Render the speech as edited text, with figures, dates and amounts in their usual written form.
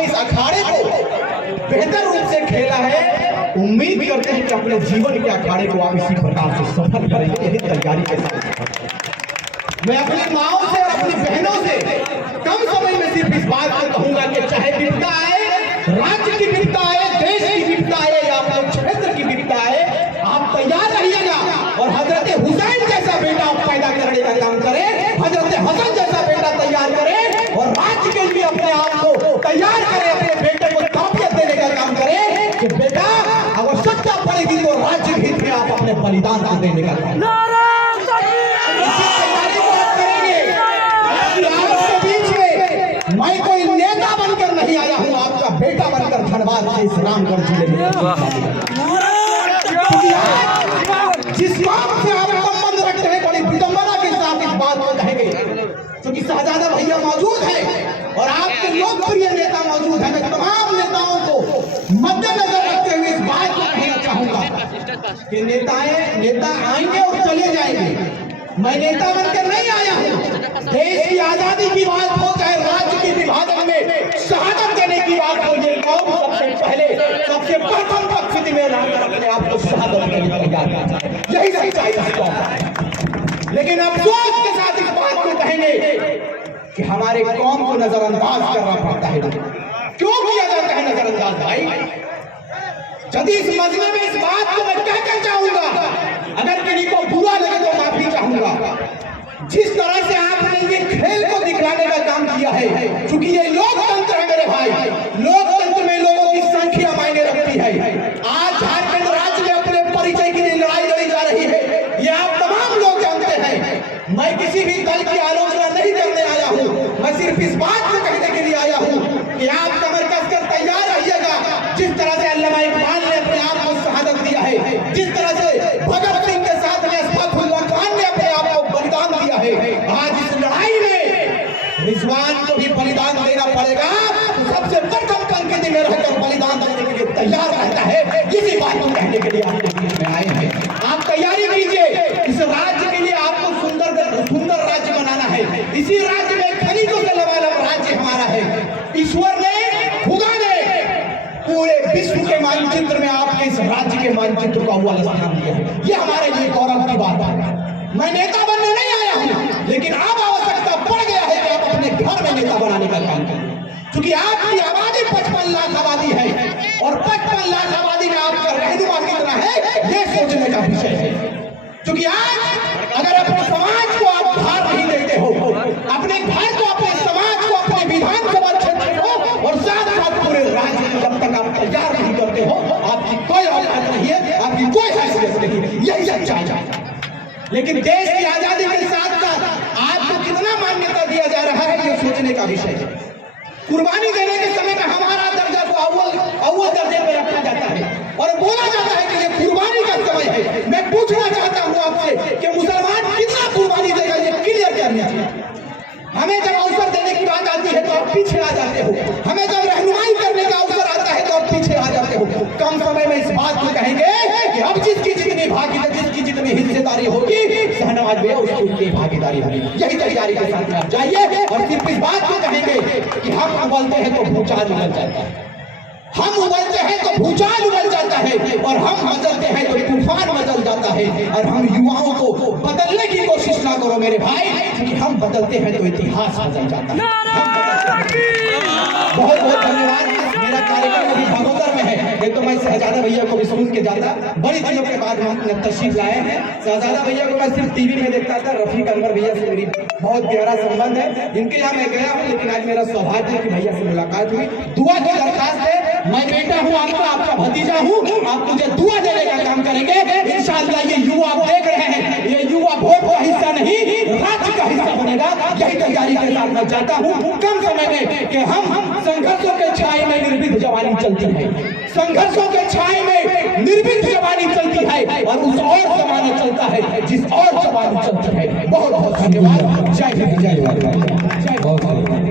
आपके इस अखाड़े को बेहतर रूप से खेला है। उम्मीद करते हैं कि अपने जीवन के अखाड़े को आप इसी प्रकार से सफल करेंगे, यही तैयारी के साथ। मैं अपनी माओं से और अपनी बहनों से कम समय में सिर्फ इस बात को कहूंगा कि चाहे विपदा आए, राज्य की विपदा आए, देश की विपदा आए या अपने क्षेत्र की विपदा आए, आप तैयार रहिएगा और हजरत हुसैन जैसा बेटा आप पैदा करने का काम करें, हजरत हसन जैसा बेटा तैयार करें और राज्य के लिए अपने आप को तैयार करें, अपने बेटे को काबिलियत देने का काम करें कि बेटा आवश्यकता पड़ेगी तो राज्य हित में आप अपने बलिदान को देने का काम मैं कोई नेता बनकर नहीं आया हूं, आपका बेटा बनकर धनबाद से इस रामगढ़ जिले में जिस बात से आप संबंध रखते हैं बड़ी विडंबना के साथ इस बात को कहेंगे, क्योंकि शहजादा भैया मौजूद है और आपके लोकप्रिय नेता मौजूद है। मैं तमाम नेताओं को मद्देनजर रखते हुए इस बात को कहना चाहूंगा कि नेता आएंगे और चले जाएंगे, मैं नेता बनकर नहीं आया हूं। देश की आजादी की बात हो चाहे राज्य के विभाजन में शहादत देने की बात हो, ये कौम सबसे पहले सबसे प्रथम स्थिति में लाकर अपने आप को शहादत देने को तैयार, यही सच्चाई है। लेकिन अफसोस के साथ इस बात को कहेंगे कि हमारे कौम को नजरअंदाज करना पड़ता है। क्यों किया जाता है नजरअंदाज भाई? यदि इस मजमे में इस बात को मैं कहना चाहूंगा, अगर किसी को बुरा लगे तो माफी चाहूंगा। जिस तरह से आपने ये खेल को दिखलाने का काम किया है, क्योंकि ये लोकतंत्र है मेरे भाई, लोकतंत्र में लोगों की संख्या मायने रखती है। आज झारखंड राज्य में अपने परिचय के लिए लड़ाई लड़ी जा रही है, ये आप तमाम लोग जानते हैं। मैं किसी भी दल की आलोचना नहीं करने आया हूँ, मैं सिर्फ इस बात को कहने के लिए आया हूँ कि आप कमर कसकर तैयार रहिएगा। जिस तरह से अल्लामा इकबाल ने अपने आप को शहादत दिया है, जिस तरह से भगत सिंह के साथ में अशफाकुल्लाह खान ने अपने आप को बलिदान दिया है, आज इस लड़ाई में रिजवान को भी बलिदान देना पड़ेगा। तो सबसे प्रथम पंक्ति में रहकर बलिदान देने के लिए तैयार रहता है। इसी बात को कहने के लिए आपके बीच में आए हैं। आप तैयारी कीजिए, इस राज्य के लिए आपको सुंदर राज्य बनाना है। इसी राज्य में खनिजों से लबालब राज्य हमारा है। ईश्वर ने, खुदा ने पूरे विश्व के मानचित्र में आपके इस राज्य के मानचित्र को अव्वल स्थान दिया है। ये हमारे लिए गौरव की बात है। मैं नेता बनने नहीं आया हूं, लेकिन अब आवश्यकता पड़ गया है कि आप अपने घर में नेता बनाने का काम करें, क्योंकि आपकी आबादी 55 लाख आबादी है और 55 लाख आबादी में आपका रहनुमा कितना है ये सोचने का विषय है। क्योंकि आज अगर अपने समाज को आप भार नहीं देते हो, अपने घर को, अपने समाज को, अपने विधानसभा क्षेत्र को और साथ साथ पूरे राज्य को जब तक आप तैयार नहीं करते हो, आपकी कोई औकात नहीं है, आपकी कोई हैसियत नहीं है। यही सच्चाई है। लेकिन देश की आजादी के साथ साथ आपको कितना मान्यता दिया जा रहा है ये सोचने का विषय है। कुर्बानी देने के समय में हमारा दर्जा को अव्वल दर्जे में रखा जाता है और बोला जाता है कि ये कुर्बानी का समय है। मैं पूछना चाहता हूं आपसे कि मुसलमान कितना कुर्बानी देगा, ये क्लियर कर दीजिए। हमें जब अवसर देने की बात आती है तो आप पीछे आ जाते हो, हमें जब रहनुमाई करने का अवसर आता है तो आप पीछे आ जाते हो। कम समय में इस बात को कहेंगे कि अब जिसकी जितनी भागीदारी, जिसकी जितनी हिस्सेदारी होगी, शहनवाज भैया उसकी उतनी भागीदारी होगी। यही तैयारी के साथ आप जाइए और सिर्फ इस बात को कहेंगे कि हम उबलते हैं तो भूचाल उबल जाता है, हम उबलते हैं तो भूचाल उबल जाता है और हम मचलते हैं तो तूफान मचल जाता है। और हम युवाओं को बदलने की कोशिश ना करो मेरे भाई, क्योंकि हम बदलते हैं तो इतिहास बदल जाता है। बहुत बहुत धन्यवाद। मेरा कार्यक्रम अभी भगोदर में है, नहीं तो मैं शहजादा भैया को भी सुन के जाता। बड़ी दिनों के बाद हम तशरीफ लाए हैं। शहजादा भैया को मैं सिर्फ टीवी में देखता था, रफीक अनवर भैया से मेरी बहुत गहरा संबंध है। इनके यहाँ मैं गया हूँ, लेकिन आज मेरा सौभाग्य है कि भैया से मुलाकात हुई। दुआ की दरखास्त है, मैं बेटा हूँ आपका, आपका भतीजा हूँ, आप मुझे दुआ देने का काम करेंगे इंशाअल्लाह। ये युवा आप देख रहे हैं, ये युवा वोट का हिस्सा नहीं राज्य का हिस्सा बनेगा। यही तैयारी के साथ मैं चाहता हूँ कम समय में कि हम संघर्षों के छाए में निर्भीक जवानी चलती है, संघर्षों के छाए में निर्भीक जवानी चलती है और उस और जमाना चलता है जिस और जवानी चलती है। बहुत बहुत धन्यवाद। जय हिंद, जय भारत, जय।